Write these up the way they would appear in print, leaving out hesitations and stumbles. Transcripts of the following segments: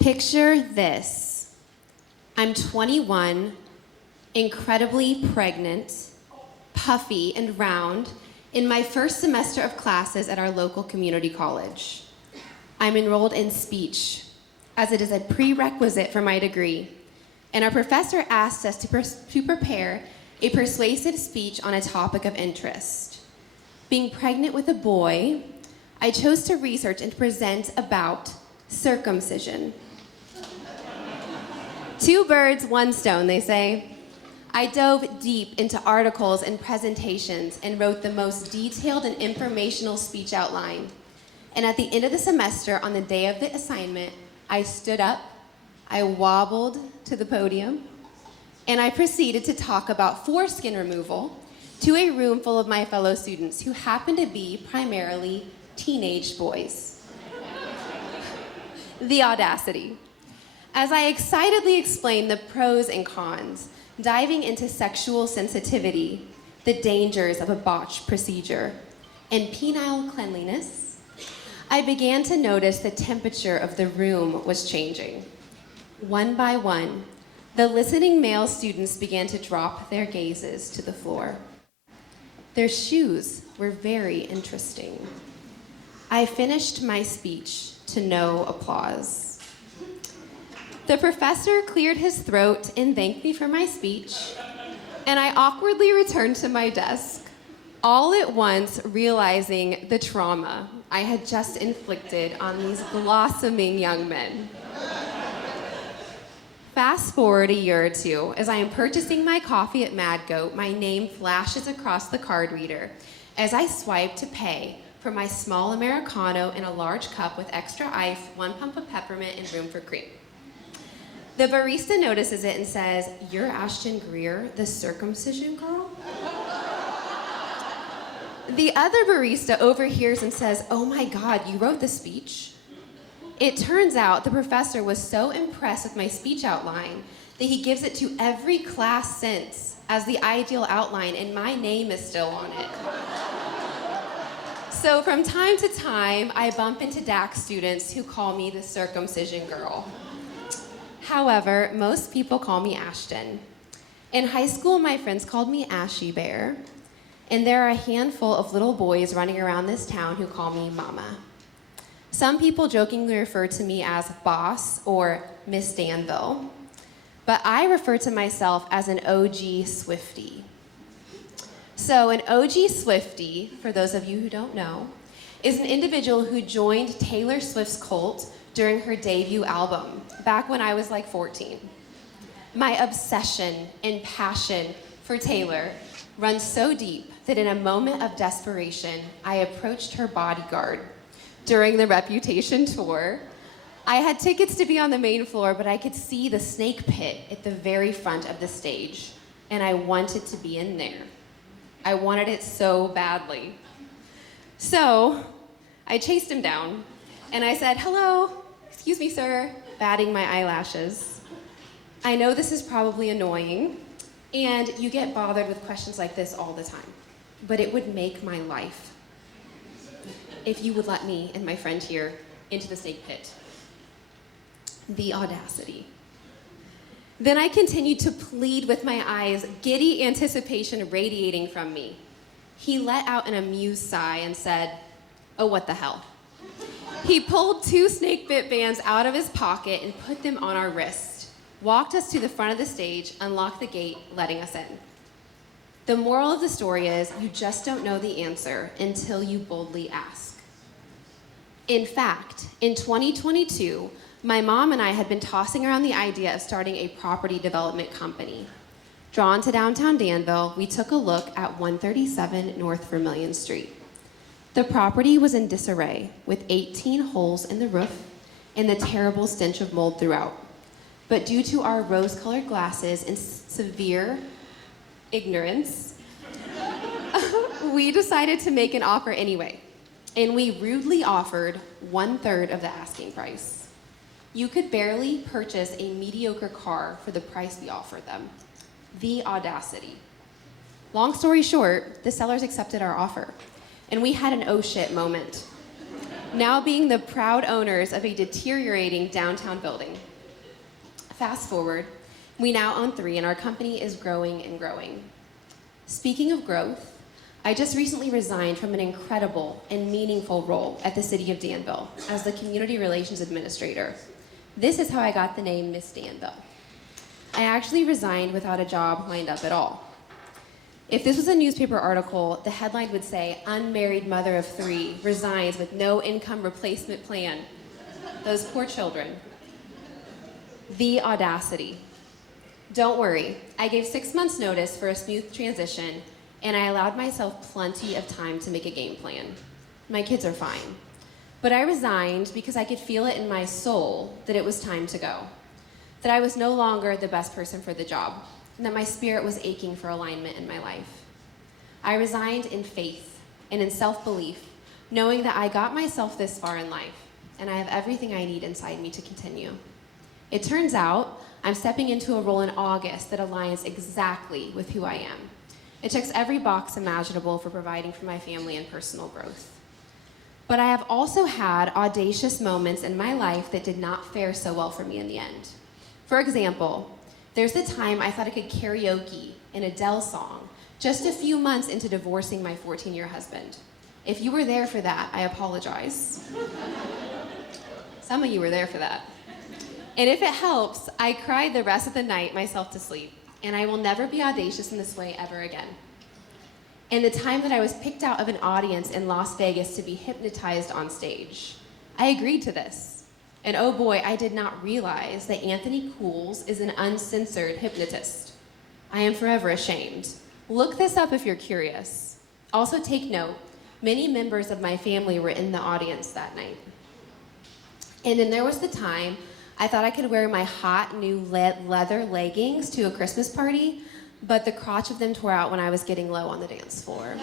Picture this. I'm 21, incredibly pregnant, puffy and round, in my first semester of classes at our local community college. I'm enrolled in speech, as it is a prerequisite for my degree, and our professor asked us to prepare a persuasive speech on a topic of interest. Being pregnant with a boy, I chose to research and present about circumcision. Two birds, one stone, they say. I dove deep into articles and presentations and wrote the most detailed and informational speech outline. And at the end of the semester, on the day of the assignment, I stood up, I wobbled to the podium, and I proceeded to talk about foreskin removal to a room full of my fellow students who happened to be primarily teenage boys. The audacity. As I excitedly explained the pros and cons, diving into sexual sensitivity, the dangers of a botched procedure, and penile cleanliness, I began to notice the temperature of the room was changing. One by one, the listening male students began to drop their gazes to the floor. Their shoes were very interesting. I finished my speech to no applause. The professor cleared his throat and thanked me for my speech, and I awkwardly returned to my desk, all at once realizing the trauma I had just inflicted on these blossoming young men. Fast forward a year or two, as I am purchasing my coffee at Mad Goat, my name flashes across the card reader as I swipe to pay for my small Americano in a large cup with extra ice, 1 pump of peppermint, and room for cream. The barista notices it and says, "You're Ashton Greer, the circumcision girl?" The other barista overhears and says, "Oh my God, you wrote the speech?" It turns out the professor was so impressed with my speech outline that he gives it to every class since as the ideal outline, and my name is still on it. So from time to time, I bump into DAC students who call me the circumcision girl. However, most people call me Ashton. In high school, my friends called me Ashy Bear, and there are a handful of little boys running around this town who call me Mama. Some people jokingly refer to me as Boss or Miss Danville, but I refer to myself as an OG Swiftie. So an OG Swiftie, for those of you who don't know, is an individual who joined Taylor Swift's cult during her debut album, back when I was like 14. My obsession and passion for Taylor runs so deep that in a moment of desperation, I approached her bodyguard during the Reputation tour. I had tickets to be on the main floor, but I could see the snake pit at the very front of the stage, and I wanted to be in there. I wanted it so badly. So I chased him down, and I said, "Hello, excuse me, sir," batting my eyelashes. I know this is probably annoying, and you get bothered with questions like this all the time, but it would make my life if you would let me and my friend here into the snake pit. The audacity. Then I continued to plead with my eyes, giddy anticipation radiating from me. He let out an amused sigh and said, "Oh, what the hell?" He pulled 2 snake bit bands out of his pocket and put them on our wrists, walked us to the front of the stage, unlocked the gate, letting us in. The moral of the story is, you just don't know the answer until you boldly ask. In fact, in 2022, my mom and I had been tossing around the idea of starting a property development company. Drawn to downtown Danville, we took a look at 137 North Vermilion Street. The property was in disarray, with 18 holes in the roof and the terrible stench of mold throughout. But due to our rose-colored glasses and severe ignorance, we decided to make an offer anyway, and we rudely offered 1/3 of the asking price. You could barely purchase a mediocre car for the price we offered them. The audacity. Long story short, the sellers accepted our offer, and we had an oh shit moment. now being the proud owners of a deteriorating downtown building. Fast forward, we now own 3, and our company is growing and growing. Speaking of growth, I just recently resigned from an incredible and meaningful role at the City of Danville as the Community Relations Administrator. This is how I got the name Miss Danville. I actually resigned without a job lined up at all. If this was a newspaper article, the headline would say, "Unmarried mother of 3 resigns with no income replacement plan." Those poor children. The audacity. Don't worry, I gave 6 months notice for a smooth transition, and I allowed myself plenty of time to make a game plan. My kids are fine. But I resigned because I could feel it in my soul that it was time to go, that I was no longer the best person for the job, and that my spirit was aching for alignment in my life. I resigned in faith and in self-belief, knowing that I got myself this far in life, and I have everything I need inside me to continue. It turns out I'm stepping into a role in August that aligns exactly with who I am. It checks every box imaginable for providing for my family and personal growth. But I have also had audacious moments in my life that did not fare so well for me in the end. For example, there's the time I thought I could karaoke an Adele song just a few months into divorcing my 14-year husband. If you were there for that, I apologize. Some of you were there for that. And if it helps, I cried the rest of the night myself to sleep. And I will never be audacious in this way ever again. And the time that I was picked out of an audience in Las Vegas to be hypnotized on stage, I agreed to this. And oh boy, I did not realize that Anthony Cools is an uncensored hypnotist. I am forever ashamed. Look this up if you're curious. Also take note, many members of my family were in the audience that night. And then there was the time I thought I could wear my hot new leather leggings to a Christmas party, but the crotch of them tore out when I was getting low on the dance floor.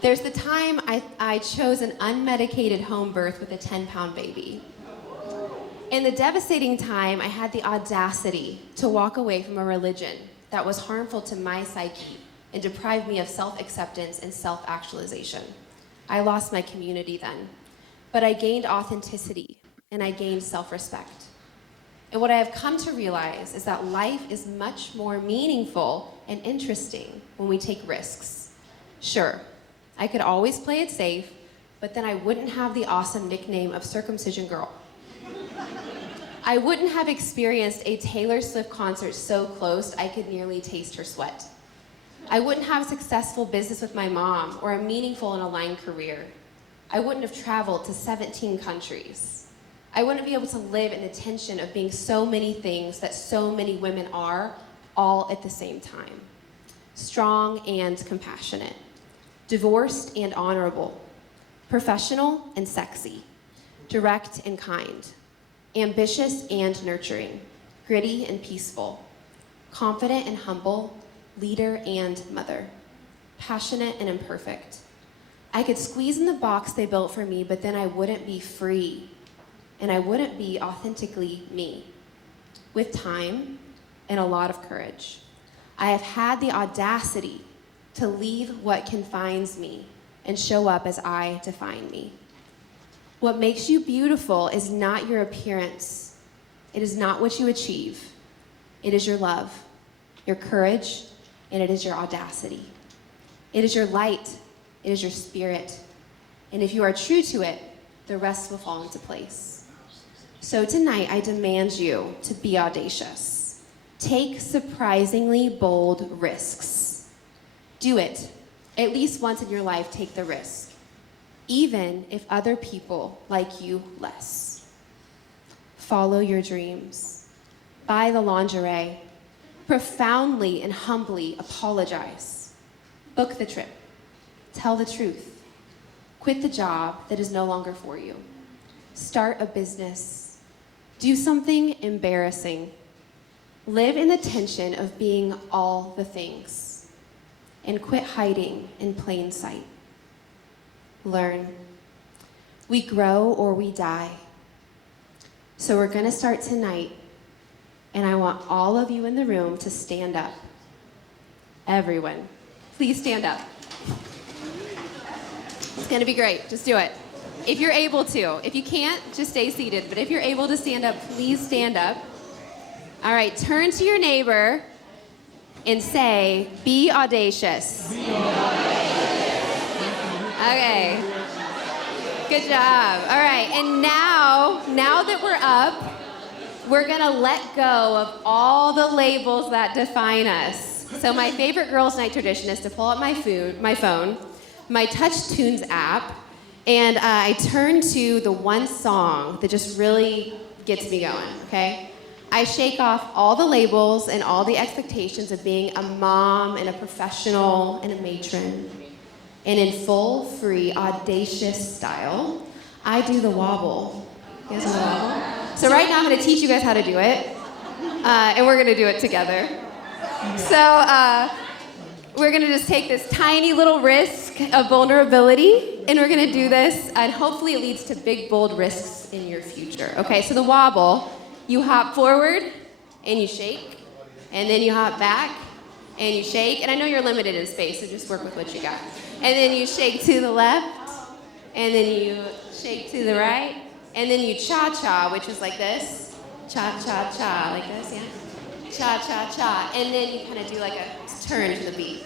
There's the time I chose an unmedicated home birth with a 10-pound baby. And the devastating time I had the audacity to walk away from a religion that was harmful to my psyche and deprived me of self-acceptance and self-actualization. I lost my community then, but I gained authenticity and I gained self-respect. And what I have come to realize is that life is much more meaningful and interesting when we take risks. Sure, I could always play it safe, but then I wouldn't have the awesome nickname of Circumcision Girl. I wouldn't have experienced a Taylor Swift concert so close I could nearly taste her sweat. I wouldn't have a successful business with my mom or a meaningful and aligned career. I wouldn't have traveled to 17 countries. I wouldn't be able to live in the tension of being so many things that so many women are, all at the same time. Strong and compassionate, divorced and honorable, professional and sexy, direct and kind, ambitious and nurturing, gritty and peaceful, confident and humble, leader and mother, passionate and imperfect. I could squeeze in the box they built for me, but then I wouldn't be free. And I wouldn't be authentically me. With time and a lot of courage, I have had the audacity to leave what confines me and show up as I define me. What makes you beautiful is not your appearance. It is not what you achieve. It is your love, your courage, and it is your audacity. It is your light. It is your spirit. And if you are true to it, the rest will fall into place. So tonight, I demand you to be audacious. Take surprisingly bold risks. Do it. At least once in your life, take the risk, even if other people like you less. Follow your dreams. Buy the lingerie. Profoundly and humbly apologize. Book the trip. Tell the truth. Quit the job that is no longer for you. Start a business. Do something embarrassing. Live in the tension of being all the things. And quit hiding in plain sight. Learn. We grow or we die. So we're going to start tonight. And I want all of you in the room to stand up. Everyone, please stand up. It's going to be great. Just do it. If you're able to. If you can't, just stay seated. But if you're able to stand up, please stand up. All right, turn to your neighbor and say, be audacious. Be audacious. Okay. Good job. All right, and now that we're up, we're gonna let go of all the labels that define us. So my favorite girls' night tradition is to pull up my phone, my Touch Tunes app, and I turn to the one song that just really gets me going, okay? I shake off all the labels and all the expectations of being a mom and a professional and a matron. And in full, free, audacious style, I do the wobble. You guys know the wobble? So right now I'm gonna teach you guys how to do it, and we're gonna do it together. So we're gonna just take this tiny little risk of vulnerability, and we're gonna do this, and hopefully it leads to big, bold risks in your future. Okay, so the wobble, you hop forward, and you shake, and then you hop back, and you shake, and I know you're limited in space, so just work with what you got. And then you shake to the left, and then you shake to the right, and then you cha-cha, which is like this. Cha-cha-cha, like this, yeah? Cha-cha-cha, and then you kind of do like a turn to the beat,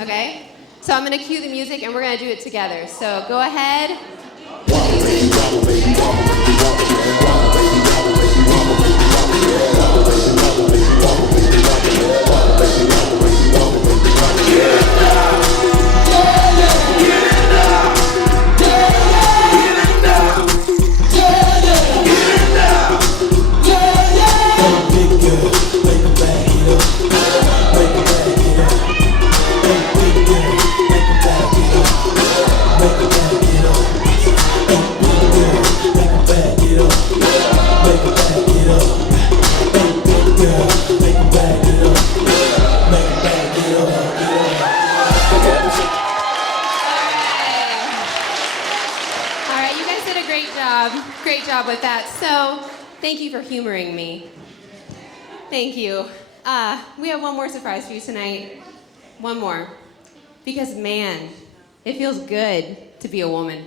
okay? So I'm gonna cue the music, and we're gonna do it together. So go ahead. Great job with that. So, thank you for humoring me. Thank you. We have one more surprise for you tonight. One more. Because, man, it feels good to be a woman.